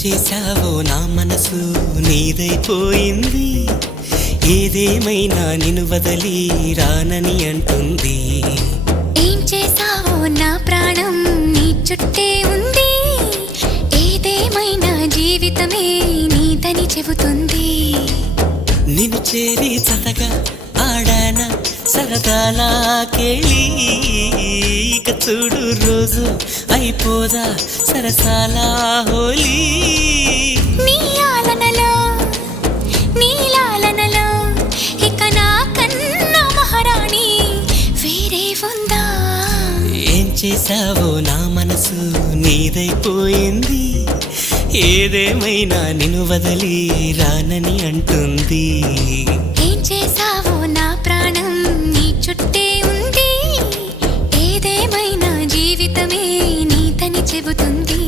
చేశావో నా మనసు నీదైపోయింది, ఏదేమైనా నిన్ను వదలి రానని అంటుంది. ఏం చేశావో నా ప్రాణం నీ చుట్టే ఉంది, ఏదేమైనా జీవితమే నీదని చెబుతుంది. నిన్ను చేరి చతగా ఆడాన సరదాలా కేళి, ఇక చూడు రోజు అయిపోదా సరసాల హోలీ. నీ ఆలనలో నీ లాలనలో ఇక నా కన్నా మహారాణి వేరే ఉందా? ఏం చేశావో నా మనసు నీదైపోయింది, ఏదేమైనా నిన్ను వదలి రానని అంటుంది. ఏం చేశావో నా ప్రాణం నీ చుట్టే ఉంది, ఏదేమైనా జీవితమే నీదని చెబుతుంది.